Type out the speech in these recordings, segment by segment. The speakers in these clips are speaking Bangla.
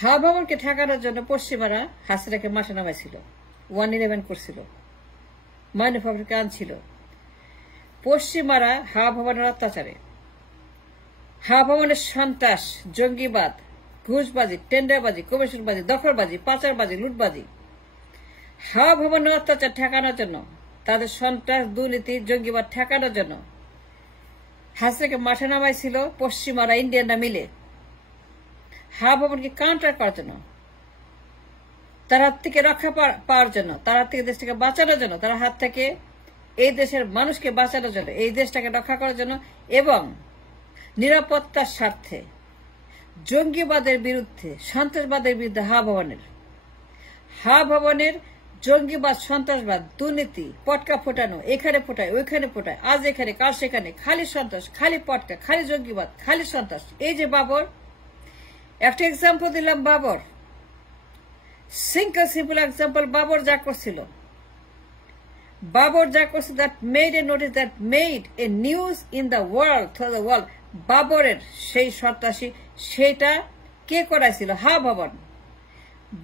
হাওয়া ভবনকে ঠেকানোর জন্য পশ্চিমারা হাসিনাকে মাঠে নামাইছিল, 111 করছিল, মাইনফাবরিকে আনছিল। পশ্চিমারা হাওয়া ভবনের অত্যাচারে, হাওয়া ভবনের সন্ত্রাস, জঙ্গিবাদ, ঘুষবাজি, টেন্ডারবাজি, কমিশনবাজি, দখলবাজি, পাচারবাজি, লুটবাজি, হাওয়া ভবনের অত্যাচার ঠেকানোর জন্য, তাদের সন্ত্রাস, দুর্নীতি, জঙ্গিবাদ ঠেকানোর জন্য হাসিনাকে মাঠে নামাইছিল পশ্চিমারা, ইন্ডিয়ানরা মিলে হাওয়া ভবনকে কাউন্টার করার জন্য, তার হাত থেকে রক্ষা পাওয়ার জন্য, তার হাত থেকে দেশটাকে বাঁচানোর জন্য, তার হাত থেকে এই দেশের মানুষকে বাঁচানোর জন্য, এই দেশটাকে রক্ষা করার জন্য এবং নিরাপত্তার স্বার্থে জঙ্গিবাদের বিরুদ্ধে, সন্ত্রাসবাদের বিরুদ্ধে হাওয়া ভবনের জঙ্গিবাদ, সন্ত্রাসবাদ, দুর্নীতি, পটকা ফোটানো, এখানে ফোটায়, ওইখানে ফোটায়, আজ এখানে কাল সেখানে, খালি সন্ত্রাস, খালি পটকা, খালি জঙ্গিবাদ, খালি সন্ত্রাস। এই যে বাবর, একটা এক্সাম্পল দিলাম, বাবর সিম্পল এক্সাম্পল, বাবর যা করছিল, that made a notice, that made a news in the world, through the world. বাবরের সেই সন্ত্রাসী, সেটা কে করাইছিল? হাওয়া ভবন।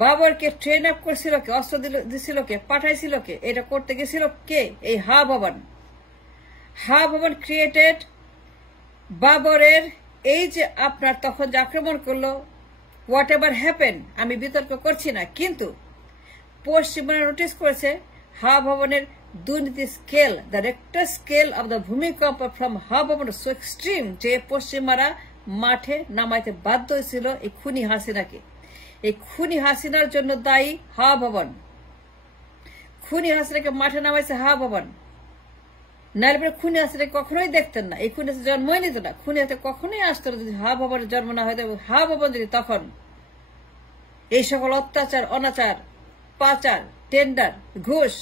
বাবরকে ট্রেন আপ করছিল কে? অস্ত্র দিছিল কে? পাঠাইছিল কে? এটা করতে গেছিল কে? এই হাওয়া ভবন। হাওয়া ভবন ক্রিয়েটেড বাবরের। এই যে আপনার তখন যে আক্রমণ করলো, হোয়াট এভার হ্যাপেন, আমি বিতর্ক করছি না, কিন্তু পশ্চিমবঙ্গ নোটিস করেছে হাওয়া ভবনের দুর্নীতি scale, the Richter scale of the ভূমিকম্প ফ্রম হাওয়া ভবন সো এক্সট্রিম, যে পশ্চিমারা মাঠে নামাইতে বাধ্য হয়েছিল এই খুনি হাসিনাকে। এই খুনি হাসিনার জন্য দায়ী হাওয়া ভবন। খুনি হাসিনাকে মাঠে নামাইছে হাওয়া ভবন। নাইলে খুনি হাসিনাকে কখনোই দেখতেন না, এই খুনি হাসিনা জন্মই নিত না, খুনি হাসিনা কখনোই আসতো না যদি হাওয়া ভবনের জন্ম না হয়তো। হাওয়া ভবন যদি তখন এই সকল অত্যাচার, অনাচার, পাচার, টেন্ডার, ঘুষ,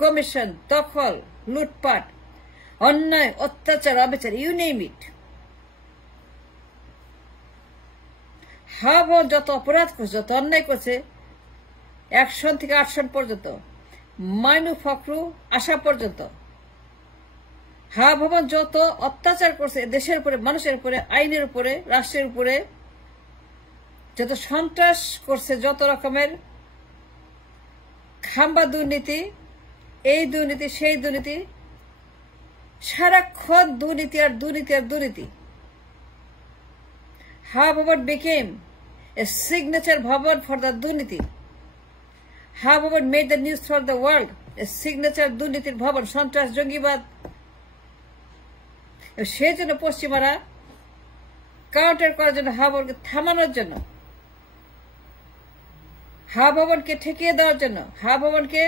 কমিশন, দখল, লুটপাট, অন্যায়, অত্যাচার, অবিচার, ইউ নেম ইট, হাওয়া ভবন যত অপরাধ করছে, যত অন্যায় করছে, 1 সন থেকে 8 সন পর্যন্ত, মাইনু ফখরু আসা পর্যন্ত, হাওয়া ভবন যত অত্যাচার করছে দেশের উপরে, মানুষের উপরে, আইনের উপরে, রাষ্ট্রের উপরে, যত সন্ত্রাস করছে, যত রকমের খাম্বা দুর্নীতি, এই দুর্নীতি, সেই দুর্নীতি, সারাক্ষণ দুর্নীতি আর দুর্নীতি আর দুর্নীতি। হাওয়া ভবন became a signature ভবন for the দুর্নীতি। হাওয়া ভবন made the news for the world, a signature দুর্নীতির ভবন, সন্ত্রাস, জঙ্গিবাদ। সেই জন্য পশ্চিমারা কাউন্টার করার জন্য, হাওয়া ভবনকে থামানোর জন্য, হাওয়া ভবনকে ঠেকিয়ে দেওয়ার জন্য, হাওয়া ভবনকে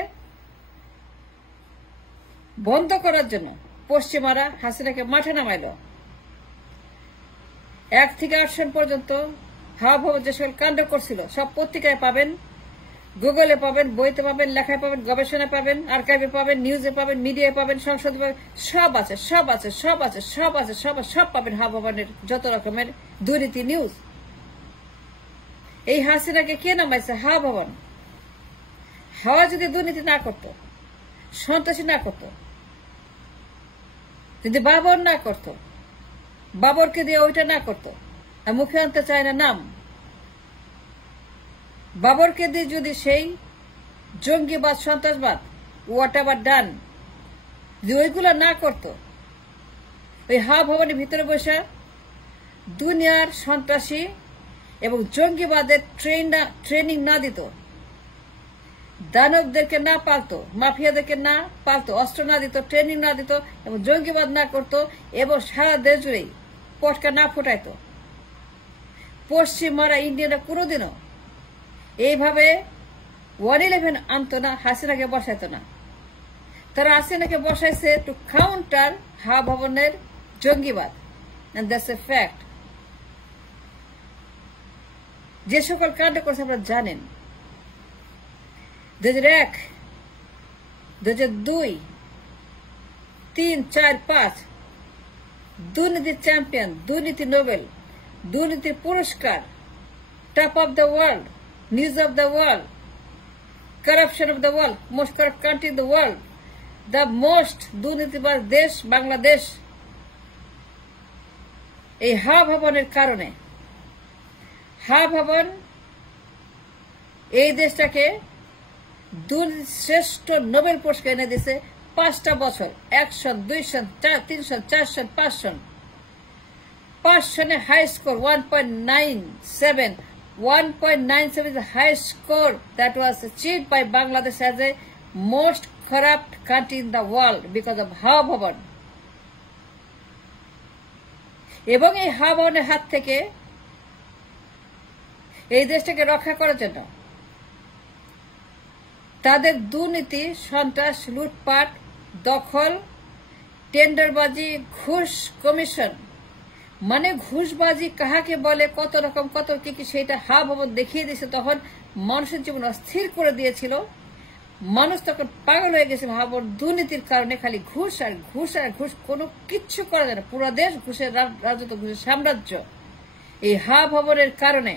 বন্ধ করার জন্য পশ্চিমারা হাসিনাকে মাঠে নামাইল। 1 থেকে 8 সন পর্যন্ত হাওয়া ভবন যে সকল কাণ্ড করছিল সব পত্রিকায় পাবেন, গুগলে পাবেন, বইতে পাবেন, লেখায় পাবেন, গবেষণা পাবেন, আর্কাইভে পাবেন, নিউজে পাবেন, মিডিয়ায় পাবেন, সংসদে পাবেন, সব আছে, সব আছে, সব আছে, সব আছে, সব পাবেন হাওয়া ভবনের যত রকমের দুর্নীতি নিউজ। এই হাসিনাকে কে নামাইছে? হাওয়া ভবন। হাওয়া যদি দুর্নীতি না করত, সন্ত্রাসী না করত, যদি বাবর না করত, বাবরকে দিয়ে ওইটা না করতো, মুখে আনতে চায় না নাম, বাবরকে দিয়ে যদি সেই জঙ্গিবাদ, সন্ত্রাসবাদ, হোয়াট এভার ডান, যদি ওইগুলো না করতো, ওই হাওয়া ভবনের ভিতরে বসে দুনিয়ার সন্ত্রাসী এবং জঙ্গিবাদের ট্রেনিং না দিত, দানবদেরকে না পালতো, মাফিয়াদেরকে না পালতো, অস্ত্র না দিত, ট্রেনিং না দিত এবং জঙ্গিবাদ না করতো এবং সারা দেশ জুড়েই পটকা না ফোটাইতো, পশ্চিমারা, ইন্ডিয়ানরা কোনোদিনও এইভাবে 111 আনতো না, হাসিনাকে বসাইতো না। তারা হাসিনাকে বসাইছে টু কাউন্টার হাওয়া ভবনের জঙ্গিবাদ, এন্ড দ্যাটস এ ফ্যাক্ট। যে সকল কাণ্ড করছে আপনারা জানেন। 2001, 2002, 3, 4, 5 দুর্নীতির চ্যাম্পিয়ন, দুর্নীতি নোবেল, দুর্নীতির পুরস্কার, top of the world, news of the world, corruption of the world, most corrupt country in the world, the most দুর্নীতিবাজ দেশ বাংলাদেশ। এই হাওয়া ভবনের কারণে, হাওয়া ভবন এই দেশটাকে শ্রেষ্ঠ নোবেল পুরস্কার এনে দিয়েছে 5টা বছর, 1 সন 2 সন 3 সন 4 সন 5 সন। 5 সনে high score 1.97. 1.97 is the highest score that was achieved by Bangladesh as a most corrupt country in the world because of হাওয়া ভবন। এবং এই হাওয়া ভবনের হাত থেকে এই দেশটাকে রক্ষা করার জন্য তাদের দুর্নীতি, সন্ত্রাস, লুটপাট, দখল, টেন্ডারবাজি, ঘুষ, কমিশন, মানে ঘুষবাজি কাহাকে বলে, কত রকম কত কি সেটা হাওয়া ভবন দেখিয়ে দিয়েছে। তখন মানুষের জীবন অস্থির করে দিয়েছিল, মানুষ তখন পাগল হয়ে গেছে হাওয়া ভবন দুর্নীতির কারণে। খালি ঘুষ আর ঘুষ আর ঘুষ, কোনো কিচ্ছু করা যায় না, পুরো দেশ ঘুষের রাজত্ব, ঘুষের সাম্রাজ্য। এই হাওয়া ভবনের কারণে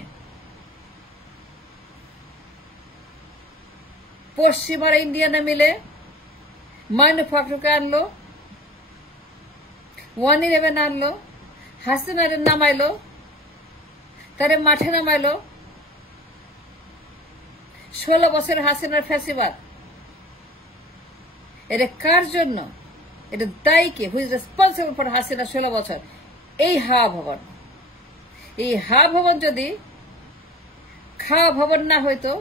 পশ্চিমারা ইন্ডিয়ানা মিলে ম্যানুফ্যাকচারকে আনলো, 111 আনলো, হাসিনার নামাইলো, তারে মাঠে নামাইলো। 16 বছর হাসিনার ফ্যাসিবাদ। এটা কার জন্য? এটা দায়ী কে? Who is responsible for Hasina 16 বছর? এই হাওয়া ভবন। এই হাওয়া ভবন যদি খাওয়া ভবন না হইতো,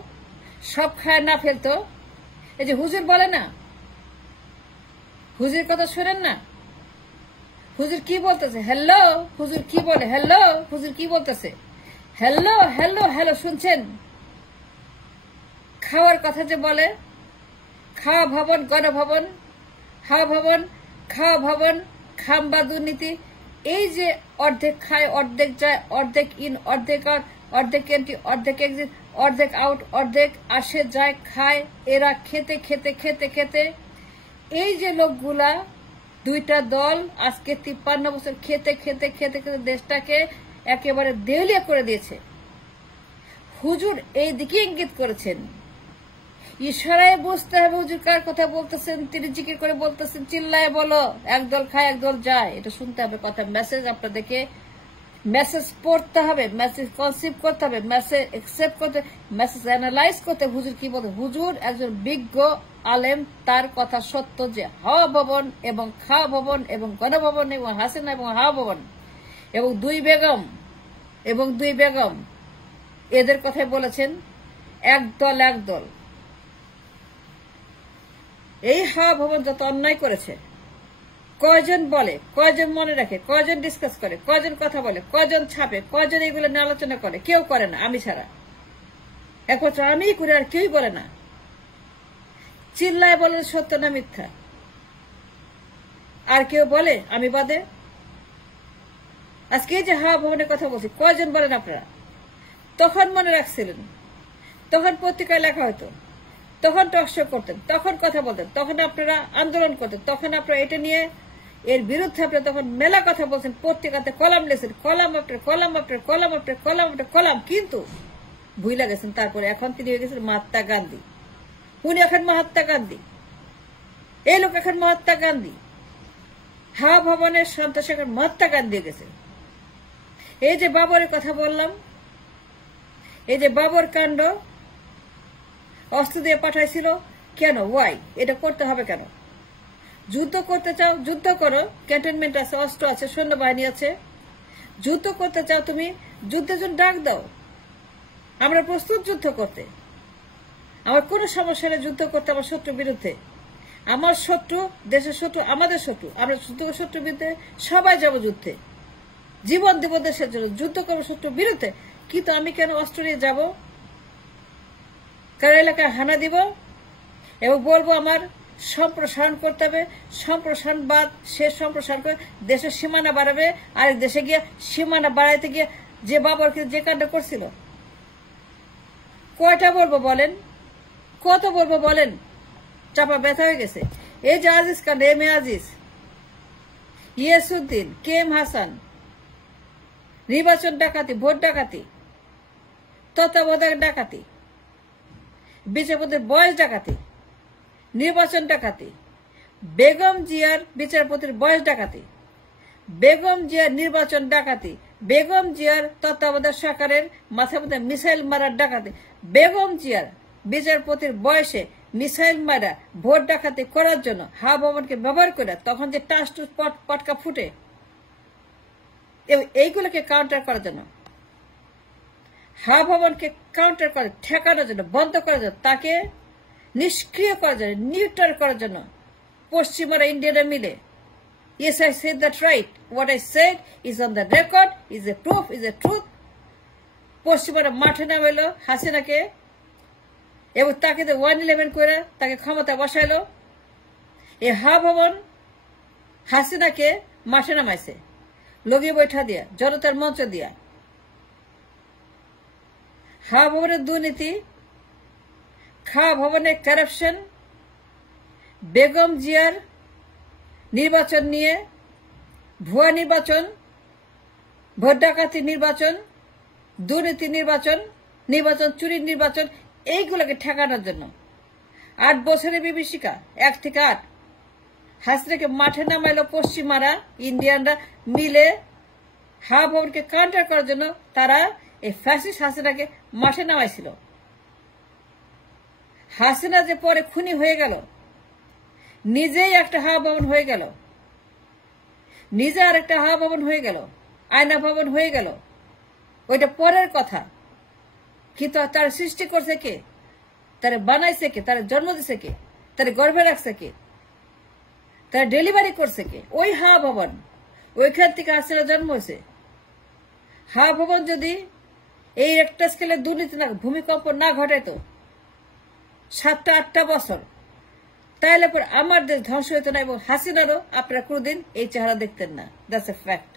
সব খায় না ফেলতো, এই যে হুজুর বলে না, হুজুর কথা শোনেন না, হুজুর কি বলতেছে? হ্যালো, হুজুর কি বলে? হ্যালো, হুজুর কি বলতেছে? হ্যালো হ্যালো হ্যালো, শুনছেন? খাওয়ার কথা যে বলে, খাওয়া ভবন, গণভবন, হাওয়া ভবন, খাওয়া ভবন, খাম্বা দুর্নীতি, এই যে অর্ধেক খায়, অর্ধেক যায়, অর্ধেক ইন, অর্ধেক আউট, অর্ধেক এন্ট্রি, অর্ধেক এক্সিট, অর্ধেক আউট, অর্ধেক আসে যায়, খায়। এরা খেতে খেতে খেতে খেতে এই যে লোকগুলা, দুইটা দল আজকে 53 বছর খেতে খেতে খেতে খেতে দেশটাকে একেবারে দেউলিয়া করে দিয়েছে। হুজুর এই দিকে ইঙ্গিত করেছেন, ইশারায় বুঝতে হবে হুজুর কার কথা বলতেছেন। তিনি জিকির করে বলতেছেন, চিল্লায় বলো, একদল খায় একদল যায়, এটা শুনতে হবে কথা। মেসেজ আপনাদেরকে, মেসেজ পড়তে হবে, মেসেজ কনসিভ করতে হবে, মেসেজ একসেপ্ট করতে, মেসেজ অ্যানালাইজ করতে। হুজুর কি বলতে? হুজুর একজন বিজ্ঞ আলেম, তার কথা সত্য যে হাওয়া ভবন এবং খাওয়া ভবন এবং গণভবন এবং হাসিনা এবং হাওয়া ভবন এবং দুই বেগম এদের কথাই বলেছেন একদল একদল। এই হাওয়া ভবন যত অন্যায় করেছে, কয়জন বলে, কয়জন মনে রাখে, কয়জন ডিসকাস করে, কয়জন কথা বলে, কয়জন ছাপে, কয়জন এগুলো নিয়ে আলোচনা করে? কেউ করে না, আমি ছাড়া। একমাত্র আমিই করি, আর কেউই বলে না। চিল্লায় বলে সত্য না মিথ্যা, আর কেউ বলে আমি বাদে? আজকে যে হাওয়া ভবনের কথা বলছি, কয়জন বলেন আপনারা? তখন মনে রাখছিলেন, তখন পত্রিকায় লেখা হতো, তখন টকশো করতেন, তখন কথা বলতেন, তখন আপনারা আন্দোলন করতেন, তখন আপনারা এটা নিয়ে, এর বিরুদ্ধে আপনারা তখন মেলা কথা বলছেন, পত্রিকাতে কলাম লিখছেন, কলাম আপনার কলাম আপনার কলাম আপনার কলাম আপনার কলাম। কিন্তু ভুইলা গেছেন। তারপরে এখন তিনি হয়ে গেছেন মহাত্মা গান্ধী। উনি এখন মহাত্মা গান্ধী, এই লোক এখন মহাত্মা গান্ধী। হাওয়া ভবনের সন্ত্রাস এখন মহাত্মা গান্ধী হয়ে গেছে। এই যে বাবরের কথা বললাম, এই যে বাবর কাণ্ড, অস্ত্র দিয়ে পাঠাইছিল কেন? ওয়াই? এটা করতে হবে কেন? যুদ্ধ করতে চাও, যুদ্ধ করো, ক্যান্টনমেন্ট আছে, অস্ত্র আছে, সৈন্যবাহিনী আছে। যুদ্ধ করতে চাও তুমি, যুদ্ধের জন্য ডাক দাও, আমরা প্রস্তুত যুদ্ধ করতে। আমার কোনো সমস্যা নেই যুদ্ধ করতে আমার শত্রুর বিরুদ্ধে। আমার শত্রু, দেশের শত্রু, আমাদের শত্রু, আমরা শত্রুর বিরুদ্ধে সবাই যাব যুদ্ধে, জীবন দেব দেশের জন্য, যুদ্ধ করবো শত্রুর বিরুদ্ধে। কিন্তু আমি কেন অস্ত্র নিয়ে যাব? কারো এলাকায় হানা দিব এবং বলবো আমার সম্প্রসারণ করতে হবে, সম্প্রসারণবাদ, সে সম্প্রসারণ করে দেশের সীমানা বাড়াবে, আর দেশে গিয়ে সীমানা বাড়াইতে গিয়ে যে বাবরকে যে কাণ্ড করছিল, কয়টা বলবো বলেন? কত বলবো বলেন? চাপা ব্যথা হয়ে গেছে। এই যে আজিজ কাণ্ড, M A Aziz, ইয়াসউদ্দিন, K M Hasan, নির্বাচন ডাকাতি, ভোট ডাকাতি, তত্ত্বাবধায়ক ডাকাতি, বিচারপতির বয়স ডাকাতি, নির্বাচন ডাকাতি, বেগম জিয়ার বিচারপতির বয়স ডাকাতি, বেগম জিয়ার নির্বাচন ডাকাতি, বেগম জিয়ার তত্ত্বাবধায়ক সরকারের মাথার মধ্যে মিসাইল মারার ডাকাতি, বেগম জিয়ার বিচারপতির বয়সে মিসাইল মারা ভোট ডাকাতি করার জন্য হা ভবনকে ব্যবহার করে তখন যে টাস টুস পটকা ফুটে, এইগুলোকে কাউন্টার করার জন্য, হা ভবনকে কাউন্টার করার, ঠেকানোর জন্য, বন্ধ করার জন্য, তাকে নিষ্ক্রিয় করার জন্য, নিউট্রাল করার জন্য পশ্চিমারা ইন্ডিয়ারা মিলে, yes, I said that right. What I said is on the record, is a proof, is a truth. পশ্চিমারা মাঠে নামাইল হাসিনাকে এবং তাকে 111 করে তাকে ক্ষমতা বসাইলো। এই হা ভবন হাসিনাকে মাঠে নামাইছে লগিয়ে বৈঠা দিয়া, জনতার মঞ্চ দিয়া। হা ভবনের দুর্নীতি, খা ভবনের কারাপশন, বেগম জিয়ার নির্বাচন নিয়ে ভুয়া নির্বাচন, ভোট ডাকাতি নির্বাচন, দুর্নীতি নির্বাচন, নির্বাচন চুরির নির্বাচন, এইগুলোকে ঠেকানোর জন্য 8 বছরের বিভীষিকা, 1 থেকে 8 হাসিনাকে মাঠে নামাইল পশ্চিমারা, ইন্ডিয়ানরা মিলে হা ভবনকে কাউন্টার করার জন্য। তারা এই ফ্যাসিস্ট হাসিনাকে মাঠে নামাইছিল। হাসিনা যে পরে খুনি হয়ে গেল, নিজেই একটা হা ভবন হয়ে গেল, নিজে আর একটা হা ভবন হয়ে গেল, আয়না ভবন হয়ে গেল, ওইটা পরের কথা। কিন্তু তার সৃষ্টি করছে কে? তারা বানাইছে কে? তারা জন্ম দিছে কে? তারা গর্ভে রাখছে কে? তারা ডেলিভারি করছে কে? ওই হা ভবন, ওইখান থেকে হাসিনা জন্ম হয়েছে। হা ভবন যদি এই একটা স্কেলে দুর্নীতি না, ভূমিকম্প না ঘটাইতো 7-8টা বছর, তাহলে পর আমার দেশ ধ্বংস হইতো না এবং হাসিনারও আপনারা কোনোদিন এই চেহারা দেখতেন না। That's a fact.